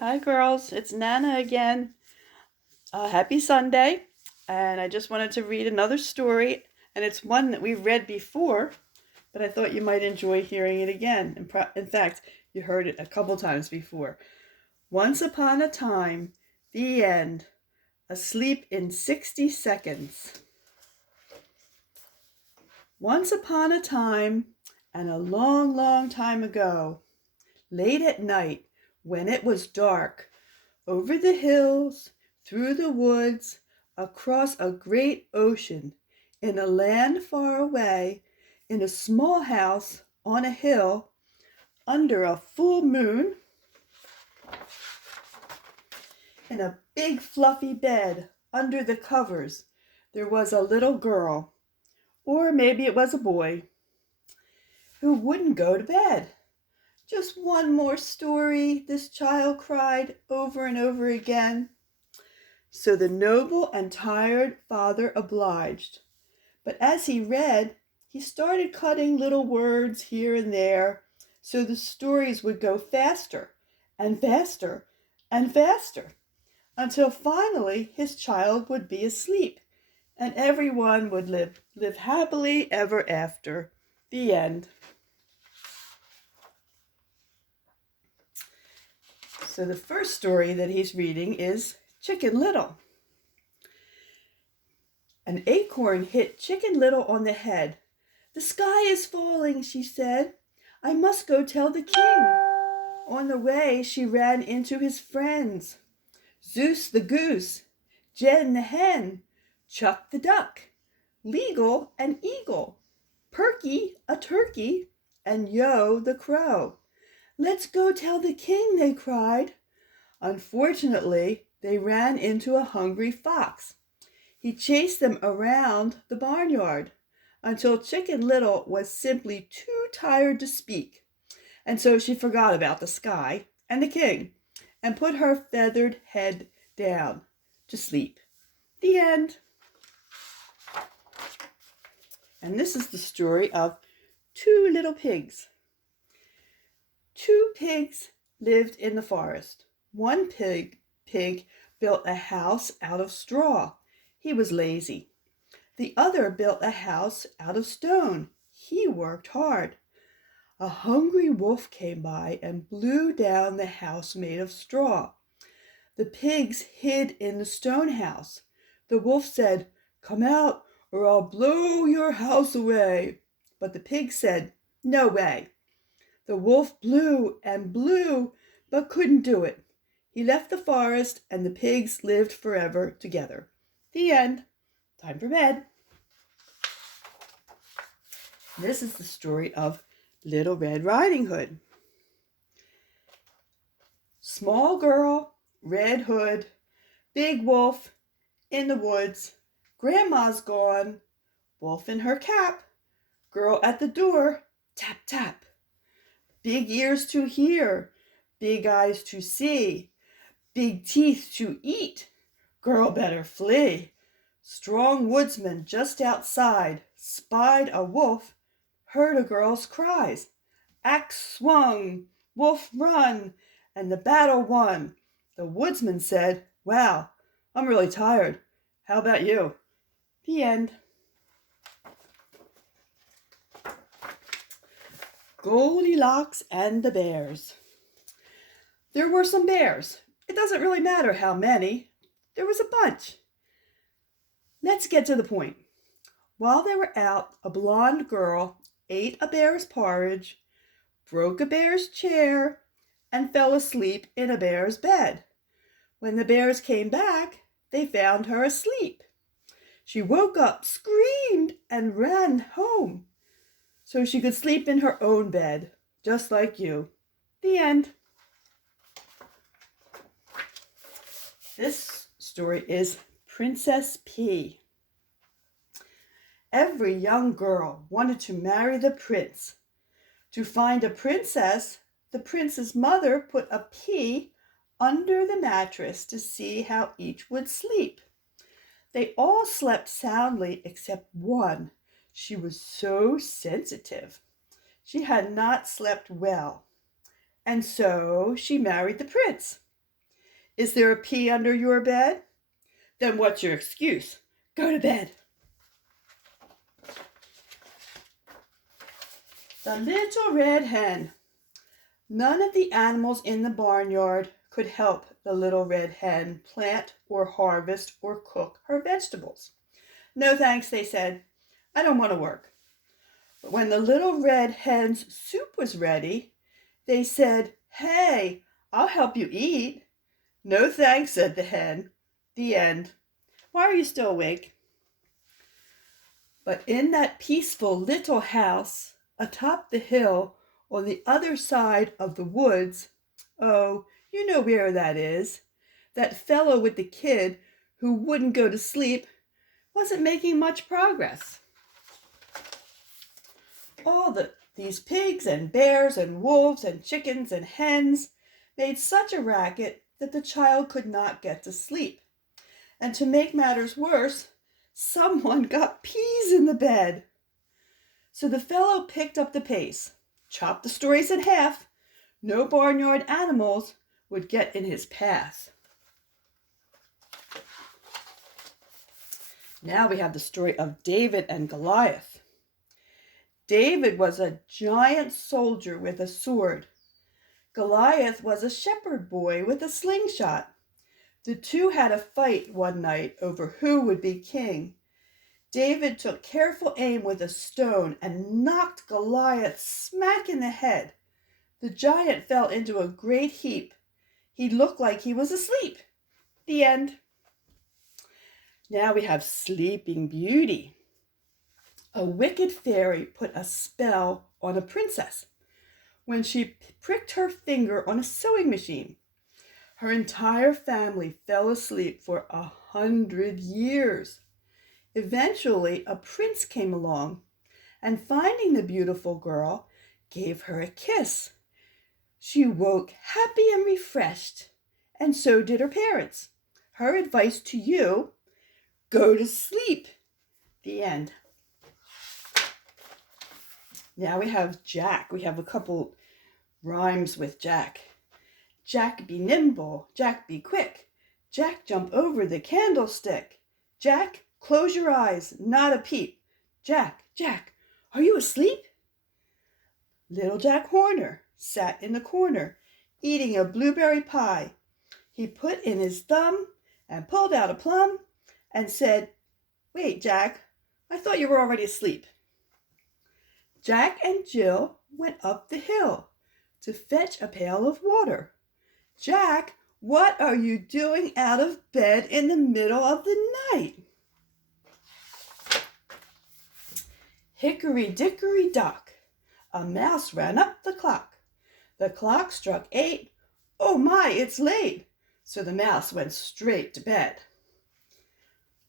Hi, girls. It's Nana again. Happy Sunday. And I just wanted to read another story. And it's one that we've read before, but I thought you might enjoy hearing it again. In fact, you heard it a couple times before. Once upon a time, the end. Asleep in 60 seconds. Once upon a time, and a long, long time ago, late at night, when it was dark, over the hills, through the woods, across a great ocean, in a land far away, in a small house on a hill, under a full moon, in a big fluffy bed under the covers, there was a little girl, or maybe it was a boy, who wouldn't go to bed. Just one more story, this child cried over and over again. So the noble and tired father obliged. But as he read, he started cutting little words here and there so the stories would go faster and faster and faster until finally his child would be asleep and everyone would live happily ever after. The end. So the first story that he's reading is Chicken Little. An acorn hit Chicken Little on the head. "The sky is falling," she said. "I must go tell the king." On the way, she ran into his friends: Zeus the goose, Jen the hen, Chuck the duck, Legal an eagle, Perky a turkey, and Yo the crow. "Let's go tell the king," they cried. Unfortunately, they ran into a hungry fox. He chased them around the barnyard until Chicken Little was simply too tired to speak, and so she forgot about the sky and the king and put her feathered head down to sleep. The end. And this is the story of two little pigs. Two pigs lived in the forest. One pig built a house out of straw. He was lazy. The other built a house out of stone. He worked hard. A hungry wolf came by and blew down the house made of straw. The pigs hid in the stone house. The wolf said, "Come out, or I'll blow your house away." But the pigs said, "No way." The wolf blew and blew, but couldn't do it. He left the forest, and the pigs lived forever together. The end. Time for bed. This is the story of Little Red Riding Hood. Small girl, red hood, big wolf, in the woods. Grandma's gone, wolf in her cap. Girl at the door, tap, tap. Big ears to hear, big eyes to see, big teeth to eat. Girl better flee. Strong woodsman just outside spied a wolf, heard a girl's cries. Axe swung, wolf run, and the battle won. The woodsman said, "Wow, I'm really tired. How about you?" The end. Goldilocks and the bears. There were some bears. It doesn't really matter how many. There was a bunch. Let's get to the point. While they were out, a blonde girl ate a bear's porridge, broke a bear's chair, and fell asleep in a bear's bed. When the bears came back, they found her asleep. She woke up, screamed, and ran home so she could sleep in her own bed, just like you. The end. This story is Princess P. Every young girl wanted to marry the prince. To find a princess, the prince's mother put a pea under the mattress to see how each would sleep. They all slept soundly except one. She was so sensitive. She had not slept well, and so she married the prince. Is there a pea under your bed? Then what's your excuse? Go to bed. The Little Red Hen. None of the animals in the barnyard could help the Little Red Hen plant or harvest or cook her vegetables. No thanks, they said. I don't want to work. But when the Little Red Hen's soup was ready, they said, Hey, I'll help you eat. No thanks, said the hen. The end. Why are you still awake? But in that peaceful little house atop the hill on the other side of the woods, oh, you know where that is, that fellow with the kid who wouldn't go to sleep wasn't making much progress. These pigs and bears and wolves and chickens and hens made such a racket that the child could not get to sleep. And to make matters worse, someone got peas in the bed. So the fellow picked up the pace, chopped the stories in half. No barnyard animals would get in his path. Now we have the story of David and Goliath. David was a giant soldier with a sword. Goliath was a shepherd boy with a slingshot. The two had a fight one night over who would be king. David took careful aim with a stone and knocked Goliath smack in the head. The giant fell into a great heap. He looked like he was asleep. The end. Now we have Sleeping Beauty. A wicked fairy put a spell on a princess when she pricked her finger on a sewing machine. Her entire family fell asleep for 100 years. Eventually, a prince came along and, finding the beautiful girl, gave her a kiss. She woke happy and refreshed, and so did her parents. Her advice to you, go to sleep. The end. Now we have Jack. We have a couple rhymes with Jack. Jack be nimble, Jack be quick. Jack jump over the candlestick. Jack, close your eyes, not a peep. Jack, Jack, are you asleep? Little Jack Horner sat in the corner, eating a blueberry pie. He put in his thumb and pulled out a plum and said, Wait, Jack, I thought you were already asleep. Jack and Jill went up the hill to fetch a pail of water. Jack, what are you doing out of bed in the middle of the night? Hickory dickory dock, a mouse ran up the clock. The clock struck 8. Oh my, it's late. So the mouse went straight to bed.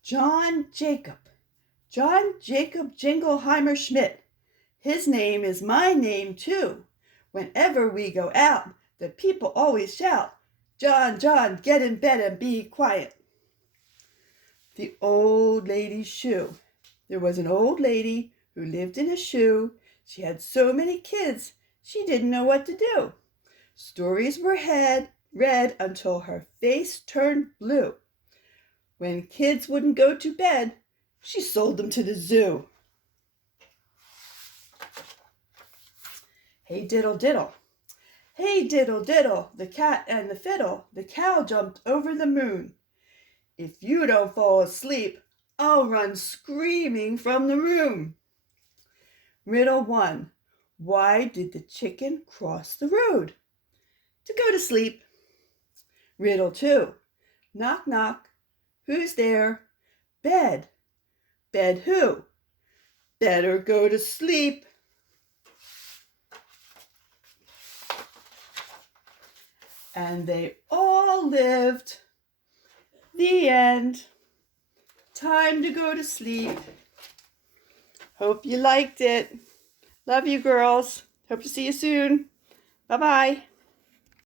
John Jacob Jingleheimer Schmidt. His name is my name too. Whenever we go out, the people always shout, John, John, get in bed and be quiet. The old lady's shoe. There was an old lady who lived in a shoe. She had so many kids, she didn't know what to do. Stories were read until her face turned blue. When kids wouldn't go to bed, she sold them to the zoo. Hey diddle diddle. Hey diddle diddle, the cat and the fiddle, the cow jumped over the moon. If you don't fall asleep, I'll run screaming from the room. Riddle 1. Why did the chicken cross the road? To go to sleep. Riddle 2. Knock knock. Who's there? Bed. Bed who? Better go to sleep. And they all lived. The end. Time to go to sleep. Hope you liked it. Love you, girls. Hope to see you soon. Bye-bye.